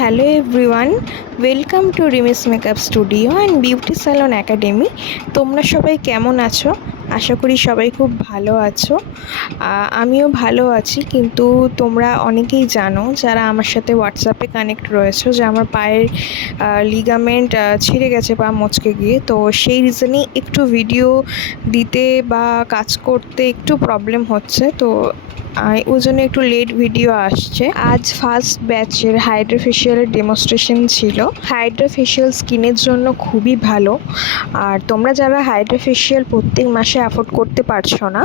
Hello everyone, welcome to রিমিস makeup studio and beauty salon academy. তোমরা সবাই কেমন আছো? আশা করি সবাই খুব ভালো আছো। আমিও ভালো আছি, কিন্তু তোমরা অনেকেই জানো যারা আমার সাথে হোয়াটসঅ্যাপে কানেক্ট রয়েছো যে আমার পায়ের লিগামেন্ট ছিঁড়ে গেছে পা মচকে গিয়ে। তো সেই রিজনেই একটু ভিডিও দিতে বা কাজ করতে একটু প্রবলেম হচ্ছে। তো ওই জন্য একটু লেট ভিডিও আসছে। আজ ফার্স্ট ব্যাচের হাইড্রা ফেশিয়ালের ডেমনস্ট্রেশন ছিল। হাইড্রা ফেশিয়াল স্কিনের জন্য খুবই ভালো। আর তোমরা যারা হাইড্রা ফেশিয়াল প্রত্যেক মাসে অ্যাফোর্ড করতে পারছো না,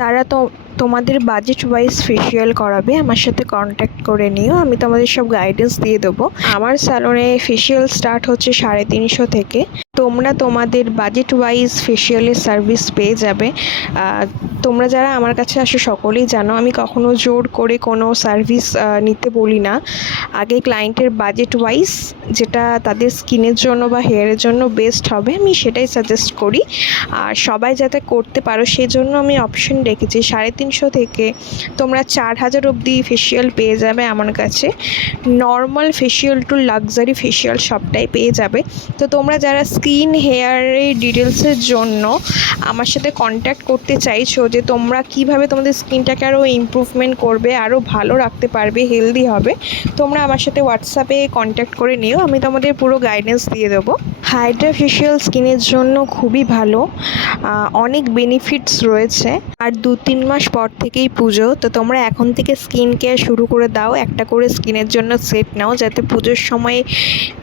তারা তো তোমাদের বাজেট ওয়াইজ ফেশিয়াল করাবে, আমার সাথে কন্ট্যাক্ট করে নিও, আমি তোমাদের সব গাইডেন্স দিয়ে দেবো। আমার স্যালনে ফেশিয়াল স্টার্ট হচ্ছে 350 থেকে। তোমরা তোমাদের বাজেট ওয়াইজ ফেশিয়ালের সার্ভিস পেয়ে যাবে। তোমরা যারা আমার কাছে আসো সকলেই জানো আমি কখনো জোর করে কোনো সার্ভিস নিতে বলি না। আগে ক্লায়েন্টের বাজেট ওয়াইজ যেটা তাদের স্কিনের জন্য বা হেয়ারের জন্য বেস্ট হবে আমি সেটাই সাজেস্ট করি। আর সবাই যাতে করতে পারো সেই জন্য আমি অপশন রেখেছি 350 থেকে তোমরা 4000 অবধি ফেশিয়াল পেয়ে যাবে আমার কাছে। Normal facial two luxury facial সবটাই পেয়ে যাবে। তো তোমরা যারা স্কিন হেয়ারের ডিটেলসের জন্য আমার সাথে কন্ট্যাক্ট করতে চাইছো যে তোমরা কিভাবে তোমাদের স্কিনটাকে আরও ইমপ্রুভমেন্ট করবে, আরও ভালো রাখতে পারবে, হেলদি হবে, তোমরা আমার সাথে হোয়াটসঅ্যাপে কন্ট্যাক্ট করে নিও, আমি তোমাদের পুরো গাইডেন্স দিয়ে দেবো। হাইড্রা ফেশিয়াল স্কিনের জন্য খুবই ভালো, অনেক বেনিফিটস রয়েছে। আর 2-3 মাস পর থেকেই পুজো, তো তোমরা এখন থেকে স্কিন কেয়ার শুরু করে দাও, একটা করে স্কিনের জন্য সেট নাও যাতে পুজোর সময়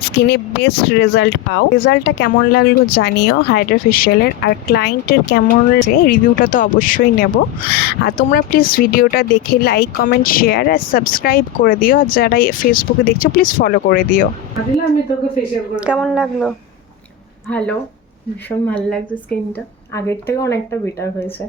স্কিনে বেস্ট রেজাল্ট পাও। রেজাল্টটা কেমন লাগলো জানিও হাইড্রা ফেশিয়ালের, আর ক্লায়েন্টের কেমন রিভিউটা তো অবশ্যই নেব। আর তোমরা প্লিজ ভিডিওটা দেখে লাইক, কমেন্ট, শেয়ার আর সাবস্ক্রাইব করে দিও। আর যারা ফেসবুকে দেখছো প্লিজ ফলো করে দিও। আমি তোকে ফেশিয়াল করে কেমন লাগলো? ভালো, ভীষণ ভালো লাগছে। স্কিনটা আগের থেকে অনেকটা বেটার হয়েছে।